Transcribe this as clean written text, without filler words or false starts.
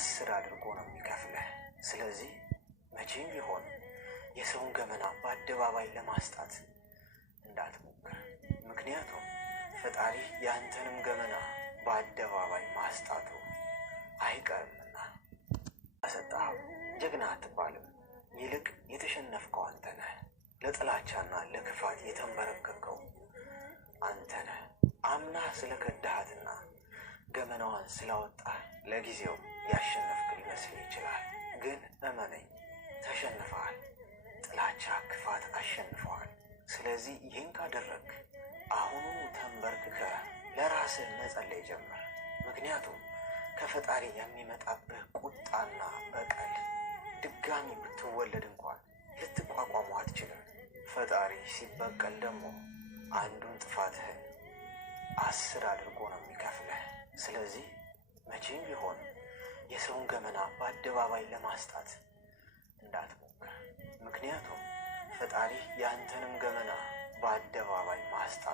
10 አድርጎ ነው የሚከፍልህ። ስለዚህ መቼም ቢሆን የሰውን ገመና በአደባባይ ለማስጣት እንዳትሞክር። ምክንያቱም ፈጣሪ ያንተንም ገመና በአደባባይ ማስጣቱ አይቀርምና። አሰጣኸው ጀግና አትባልም። ይልቅ የተሸነፍከው አንተ ነህ። ለጥላቻና ለክፋት የተንበረከከው አንተ ነህ። አምናህ ስለከዳሃትና ገመናዋን ስላወጣህ ለጊዜው ያሸነፍክ ሊመስል ይችላል። ግን እመነኝ፣ ተሸንፈሃል። ጥላቻ፣ ክፋት አሸንፈዋል። ስለዚህ ይህን ካደረግ አሁኑ ተንበርክከህ ለራስህ መጸለይ ጀምር። ምክንያቱም ከፈጣሪ የሚመጣብህ ቁጣና በቀል ድጋሚ ብትወለድ እንኳን ልትቋቋሙ አትችልም። ፈጣሪ ሲበቀል ደግሞ አንዱን ጥፋትህን 10 አድርጎ ነው የሚከፍልህ። ስለዚህ መቼም ቢሆን የሰውን ገመና በአደባባይ ለማስጣት እንዳትሞክር። ምክንያቱም ፈጣሪ ያንተንም ገመና በአደባባይ ማስጣት